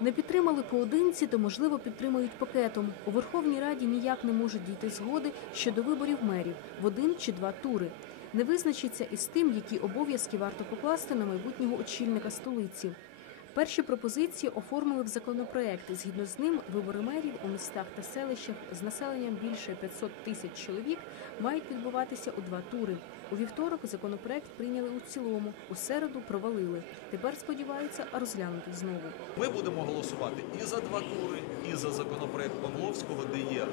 Не підтримали поодинці, то можливо підтримають пакетом. У Верховній Раді ніяк не можуть дійти згоди щодо виборів мерів в один чи два тури. Не визначиться із тим, які обов'язки варто покласти на майбутнього очільника столиці. Перші пропозиції оформили в законопроект. Згідно з ним, вибори мерів у містах та селищах з населенням більше 500 тисяч чоловік мають відбуватися у два тури. У вівторок законопроект прийняли у цілому, у середу провалили. Тепер сподіваються розглянути знову. Ми будемо голосувати і за два тури, і за законопроект Павловського, де є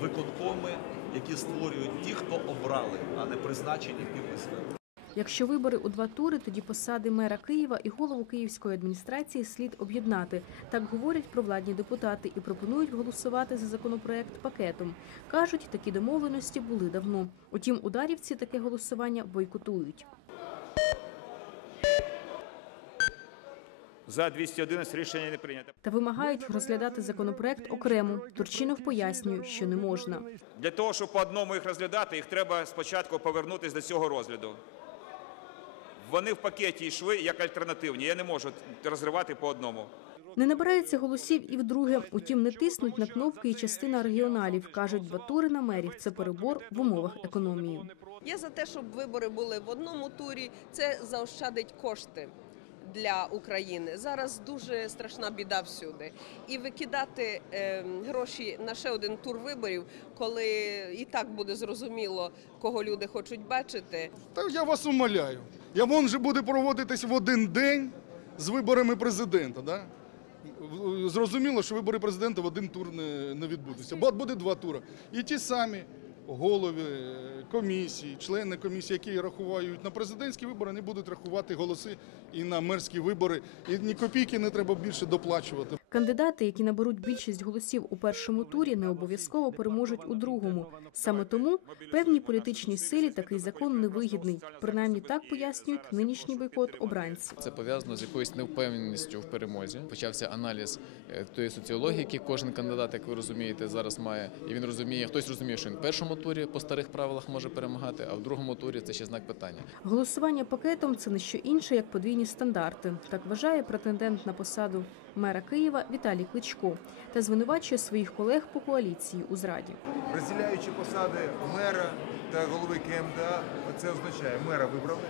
виконкоми, які створюють ті, хто обрали, а не призначені кимось. Якщо вибори у два тури, тоді посади мера Києва і голову київської адміністрації слід об'єднати. Так говорять провладні депутати і пропонують голосувати за законопроект пакетом. кажуть, такі домовленості були давно. Утім, ударівці таке голосування бойкотують. За 211 рішення не прийнято. Та вимагають розглядати законопроект окремо. Турчинов пояснює, що не можна. Для того, щоб по одному їх розглядати, їх треба спочатку повернутися до цього розгляду. Вони в пакеті йшли як альтернативні. Я не можу розривати по одному. Не набирається голосів і вдруге. Утім, не тиснуть на кнопки і частина регіоналів. кажуть, два тури на мерів це перебор в умовах економії. Я за те, щоб вибори були в одному турі. Це заощадить кошти для України. Зараз дуже страшна біда всюди. І викидати е, гроші на ще один тур виборів, коли і так буде зрозуміло, кого люди хочуть бачити. Та я вас умоляю. Ямон же буде проводитись в один день з виборами президента. Да? Зрозуміло, що вибори президента в один тур не, не відбудуться. Бо буде два тури. І ті самі голови е, комісії, члени комісії, які рахують на президентські вибори, не будуть рахувати голоси і на мерські вибори. І ні копійки не треба більше доплачувати. Кандидати, які наберуть більшість голосів у першому турі, не обов'язково переможуть у другому. Саме тому певній політичній силі такий закон невигідний. Принаймні так пояснюють нинішній бойкот обранці. Це пов'язано з якоюсь невпевненістю в перемозі. Почався аналіз е, тої соціології, які кожен кандидат, як ви розумієте, зараз має. І він розуміє, хтось розуміє, що він в першому турі по старих правилах може перемагати, а в другому турі це ще знак питання. Голосування пакетом це не що інше, як подвійні стандарти. Так вважає претендент на посаду мера Києва Віталій Кличко та звинувачує своїх колег по коаліції у зраді. розділяючи посади мера та голови КМДА, це означає, мера вибрали.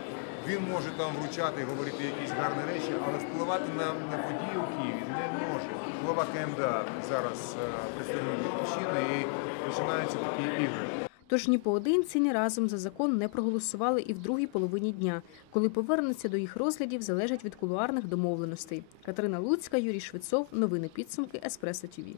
Він може там вручати говорити якісь гарні речі, але впливати на, на події у Києві не може. Голова КМДА зараз е, представник батьківщини і починаються такі ігри. Тож ні поодинці, ні разом за закон не проголосували і в другій половині дня. Коли повернеться до їх розглядів, залежить від кулуарних домовленостей. Катерина Луцька, Юрій Швецов. Новини підсумки Еспресо ТІВІ.